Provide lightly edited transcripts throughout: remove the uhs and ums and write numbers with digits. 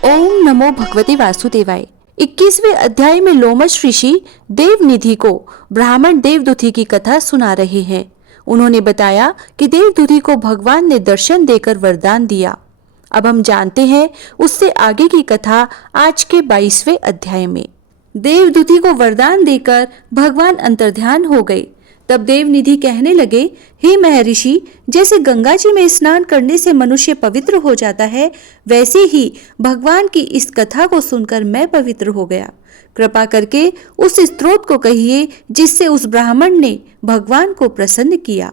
ओम नमो भगवते वासुदेवाय। 21वें अध्याय में लोमश ऋषि देवनिधि को ब्राह्मण देवदूती की कथा सुना रहे हैं। उन्होंने बताया कि देवदूती को भगवान ने दर्शन देकर वरदान दिया। अब हम जानते हैं उससे आगे की कथा आज के 22वें अध्याय में। देवदूती को वरदान देकर भगवान अंतर्ध्यान हो गए। तब देवनिधि कहने लगे, हे महर्षि, जैसे गंगा जी में स्नान करने से मनुष्य पवित्र हो जाता है, वैसे ही भगवान की इस कथा को सुनकर मैं पवित्र हो गया। कृपा करके उस स्तोत्र को कहिए जिससे उस ब्राह्मण ने भगवान को प्रसन्न किया।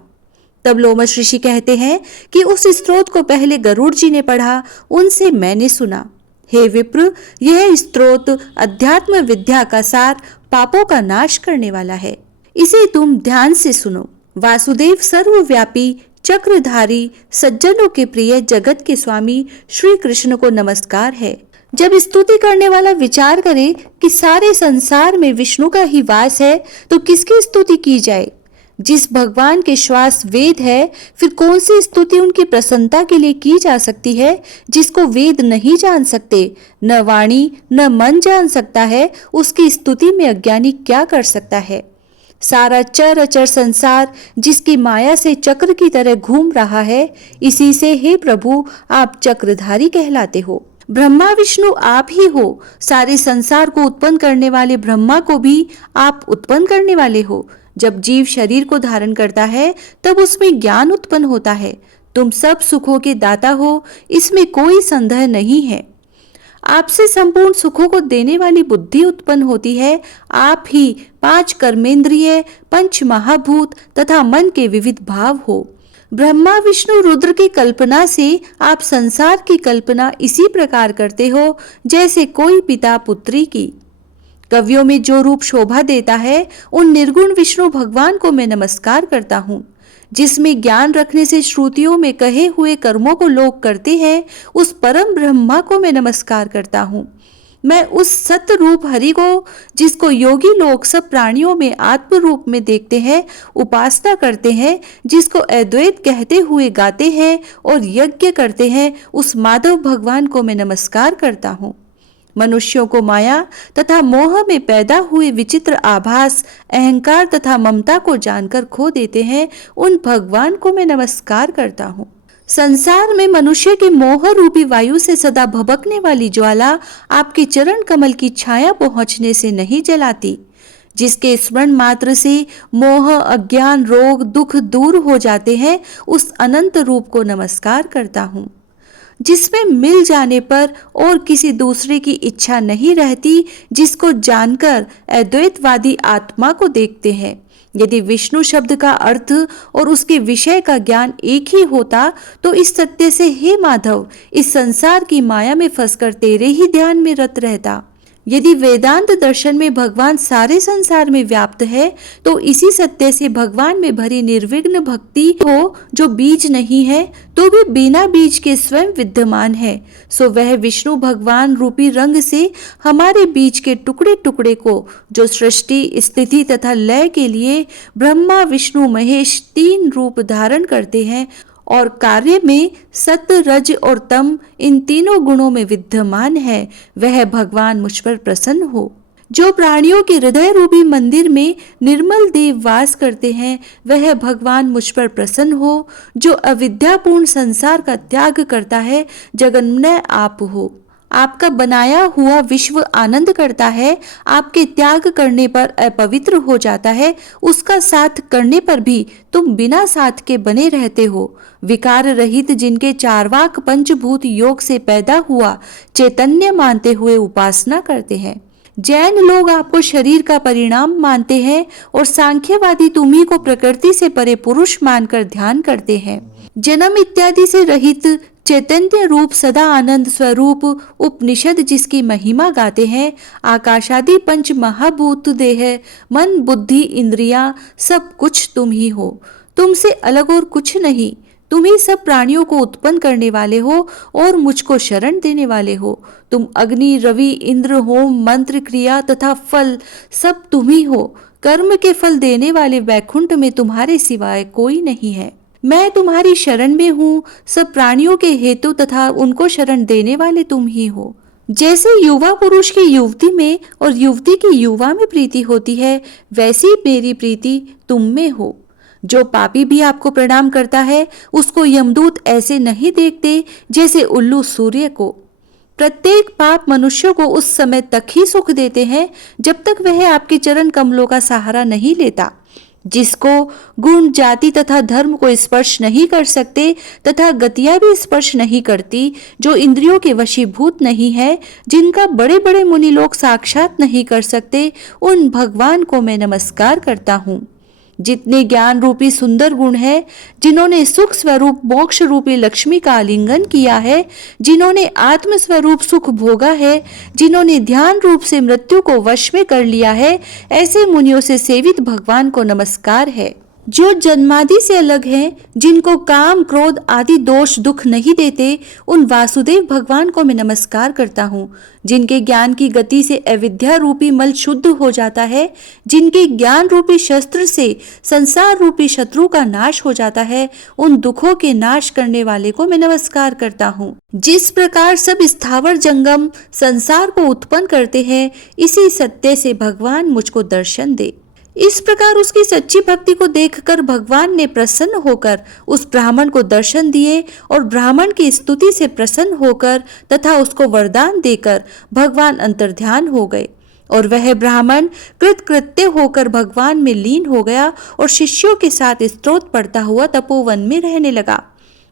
तब लोमश ऋषि कहते हैं कि उस स्तोत्र को पहले गरुड़ जी ने पढ़ा, उनसे मैंने सुना। हे विप्र, यह स्तोत्र अध्यात्म विद्या का सार, पापों का नाश करने वाला है। इसे तुम ध्यान से सुनो। वासुदेव सर्वव्यापी, चक्रधारी, सज्जनों के प्रिय, जगत के स्वामी श्री कृष्ण को नमस्कार है। जब स्तुति करने वाला विचार करे कि सारे संसार में विष्णु का ही वास है, तो किसकी स्तुति की जाए? जिस भगवान के श्वास वेद है, फिर कौन सी स्तुति उनकी प्रसन्नता के लिए की जा सकती है? जिसको वेद नहीं जान सकते, न वाणी न मन जान सकता है, उसकी स्तुति में अज्ञानी क्या कर सकता है? सारा चर अचर संसार जिसकी माया से चक्र की तरह घूम रहा है, इसी से हे प्रभु आप चक्रधारी कहलाते हो। ब्रह्मा विष्णु आप ही हो। सारे संसार को उत्पन्न करने वाले ब्रह्मा को भी आप उत्पन्न करने वाले हो। जब जीव शरीर को धारण करता है तब उसमें ज्ञान उत्पन्न होता है। तुम सब सुखों के दाता हो, इसमें कोई संदेह नहीं है। आपसे संपूर्ण सुखों को देने वाली बुद्धि उत्पन्न होती है। आप ही 5 कर्मेंद्रिय, 5 महाभूत तथा मन के विविध भाव हो। ब्रह्मा विष्णु रुद्र की कल्पना से आप संसार की कल्पना इसी प्रकार करते हो जैसे कोई पिता पुत्री की। कवियों में जो रूप शोभा देता है, उन निर्गुण विष्णु भगवान को मैं नमस्कार करता हूँ। जिसमें ज्ञान रखने से श्रुतियों में कहे हुए कर्मों को लोग करते हैं, उस परम ब्रह्मा को मैं नमस्कार करता हूँ। मैं उस सत्य रूप हरि को, जिसको योगी लोग सब प्राणियों में आत्म रूप में देखते हैं, उपासना करते हैं, जिसको अद्वैत कहते हुए गाते हैं और यज्ञ करते हैं, उस माधव भगवान को मैं नमस्कार करता हूँ। मनुष्यों को माया तथा मोह में पैदा हुए विचित्र आभास, अहंकार तथा ममता को जानकर खो देते हैं, उन भगवान को मैं नमस्कार करता हूँ। संसार में मनुष्य के मोह रूपी वायु से सदा भभकने वाली ज्वाला आपके चरण कमल की छाया पहुंचने से नहीं जलाती। जिसके स्मरण मात्र से मोह, अज्ञान, रोग, दुख दूर हो जाते हैं, उस अनंत रूप को नमस्कार करता हूँ। जिसमें मिल जाने पर और किसी दूसरे की इच्छा नहीं रहती, जिसको जानकर अद्वैतवादी आत्मा को देखते हैं। यदि विष्णु शब्द का अर्थ और उसके विषय का ज्ञान एक ही होता, तो इस सत्य से हे माधव, इस संसार की माया में फंसकर तेरे ही ध्यान में रत रहता। यदि वेदांत दर्शन में भगवान सारे संसार में व्याप्त है, तो इसी सत्य से भगवान में भरी निर्विघ्न भक्ति हो, जो बीज नहीं है तो भी बिना बीज के स्वयं विद्यमान है, सो वह विष्णु भगवान रूपी रंग से हमारे बीज के टुकड़े टुकड़े को, जो सृष्टि, स्थिति तथा लय के लिए ब्रह्मा विष्णु महेश 3 रूप धारण करते हैं और कार्य में सत्य, रज और तम, इन तीनों गुणों में विद्यमान है, वह भगवान मुझ पर प्रसन्न हो। जो प्राणियों के हृदय रूपी मंदिर में निर्मल देव वास करते हैं, वह भगवान मुझ पर प्रसन्न हो। जो अविद्यापूर्ण संसार का त्याग करता है, जगन्मय आप हो। आपका बनाया हुआ विश्व आनंद करता है, आपके त्याग करने पर अपवित्र हो जाता है, उसका साथ करने पर भी तुम बिना साथ के बने रहते हो। विकार रहित, जिनके चारवाक पंचभूत योग से पैदा हुआ चैतन्य मानते हुए उपासना करते हैं। जैन लोग आपको शरीर का परिणाम मानते हैं और सांख्यवादी तुम्ही को प्रकृति से परे पुरुष मानकर ध्यान करते हैं। जन्म इत्यादि से रहित चैतन्य रूप सदा आनंद स्वरूप उपनिषद जिसकी महिमा गाते हैं, आकाशादि 5 महाभूत देह, मन, बुद्धि, इंद्रियां, सब कुछ तुम ही हो। तुमसे अलग और कुछ नहीं। तुम ही सब प्राणियों को उत्पन्न करने वाले हो और मुझको शरण देने वाले हो। तुम अग्नि, रवि, इंद्र, होम, मंत्र, क्रिया तथा फल सब तुम ही हो। कर्म के फल देने वाले वैकुंठ में तुम्हारे सिवाय कोई नहीं है। मैं तुम्हारी शरण में हूँ। सब प्राणियों के हेतु तथा उनको शरण देने वाले तुम ही हो। जैसे युवा पुरुष की युवती में और युवती की युवा में प्रीति होती है, वैसी मेरी प्रीति तुम में हो। जो पापी भी आपको प्रणाम करता है, उसको यमदूत ऐसे नहीं देखते जैसे उल्लू सूर्य को। प्रत्येक पाप मनुष्य को उस समय तक ही सुख देते हैं जब तक वह आपके चरण कमलों का सहारा नहीं लेता। जिसको गुण, जाति तथा धर्म को स्पर्श नहीं कर सकते तथा गतियां भी स्पर्श नहीं करती, जो इंद्रियों के वशीभूत नहीं है, जिनका बड़े बड़े मुनि लोग साक्षात नहीं कर सकते, उन भगवान को मैं नमस्कार करता हूँ। जितने ज्ञान रूपी सुंदर गुण है, जिन्होंने सुख स्वरूप मोक्ष रूपी लक्ष्मी का आलिंगन किया है, जिन्होंने आत्म स्वरूप सुख भोगा है, जिन्होंने ध्यान रूप से मृत्यु को वश में कर लिया है, ऐसे मुनियों से सेवित भगवान को नमस्कार है। जो जन्मादि से अलग हैं, जिनको काम क्रोध आदि दोष दुख नहीं देते, उन वासुदेव भगवान को मैं नमस्कार करता हूँ। जिनके ज्ञान की गति से अविद्या रूपी मल शुद्ध हो जाता है, जिनके ज्ञान रूपी शस्त्र से संसार रूपी शत्रु का नाश हो जाता है, उन दुखों के नाश करने वाले को मैं नमस्कार करता हूँ। जिस प्रकार सब स्थावर जंगम संसार को उत्पन्न करते हैं, इसी सत्य से भगवान मुझको दर्शन दे। इस प्रकार उसकी सच्ची भक्ति को देखकर भगवान ने प्रसन्न होकर उस ब्राह्मण को दर्शन दिए और ब्राह्मण की स्तुति से प्रसन्न होकर तथा उसको वरदान देकर भगवान अंतर्ध्यान हो गए और वह ब्राह्मण कृतकृत्य होकर भगवान में लीन हो गया और शिष्यों के साथ स्तोत्र पढ़ता हुआ तपोवन में रहने लगा।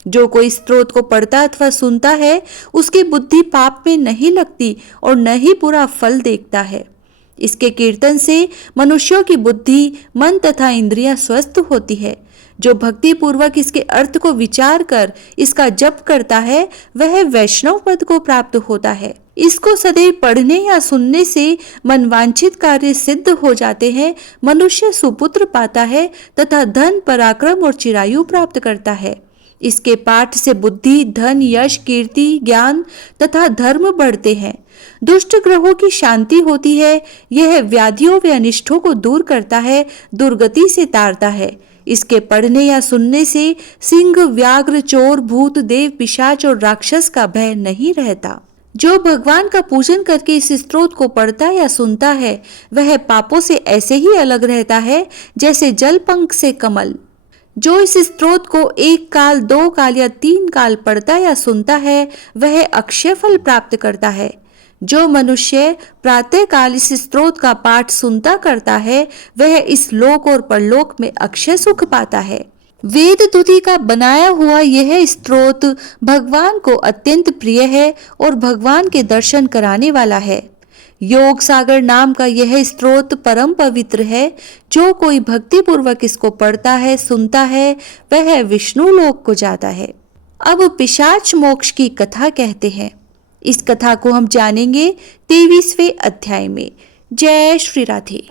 जो कोई स्तोत्र को पढ़ता अथवा सुनता है, उसकी बुद्धि पाप में नहीं लगती और न ही बुरा फल देखता है। इसके कीर्तन से मनुष्यों की बुद्धि, मन तथा इंद्रियां स्वस्थ होती है। जो भक्ति पूर्वक इसके अर्थ को विचार कर इसका जप करता है, वह वैष्णव पद को प्राप्त होता है। इसको सदैव पढ़ने या सुनने से मनवांछित कार्य सिद्ध हो जाते हैं। मनुष्य सुपुत्र पाता है तथा धन, पराक्रम और चिरायु प्राप्त करता है। इसके पाठ से बुद्धि, धन, यश, कीर्ति, ज्ञान तथा धर्म बढ़ते हैं। दुष्ट ग्रहों की शांति होती है। यह व्याधियों व अनिष्टों को दूर करता है, दुर्गति से तारता है। इसके पढ़ने या सुनने से सिंह, व्याघ्र, चोर, भूत, देव, पिशाच और राक्षस का भय नहीं रहता। जो भगवान का पूजन करके इस स्तोत्र को पढ़ता या सुनता है, वह पापों से ऐसे ही अलग रहता है जैसे जल पंख से कमल। जो इस स्तोत्र को 1 काल, 2 काल या 3 काल पढ़ता या सुनता है, वह अक्षय फल प्राप्त करता है। जो मनुष्य प्रातः काल इस स्तोत्र का पाठ सुनता करता है, वह इस लोक और परलोक में अक्षय सुख पाता है। वेद तुति का बनाया हुआ यह स्तोत्र भगवान को अत्यंत प्रिय है और भगवान के दर्शन कराने वाला है। योग सागर नाम का यह स्तोत्र परम पवित्र है। जो कोई भक्ति पूर्वक इसको पढ़ता है, सुनता है, वह विष्णु लोक को जाता है। अब पिशाच मोक्ष की कथा कहते हैं। इस कथा को हम जानेंगे 23वें अध्याय में। जय श्री राधे।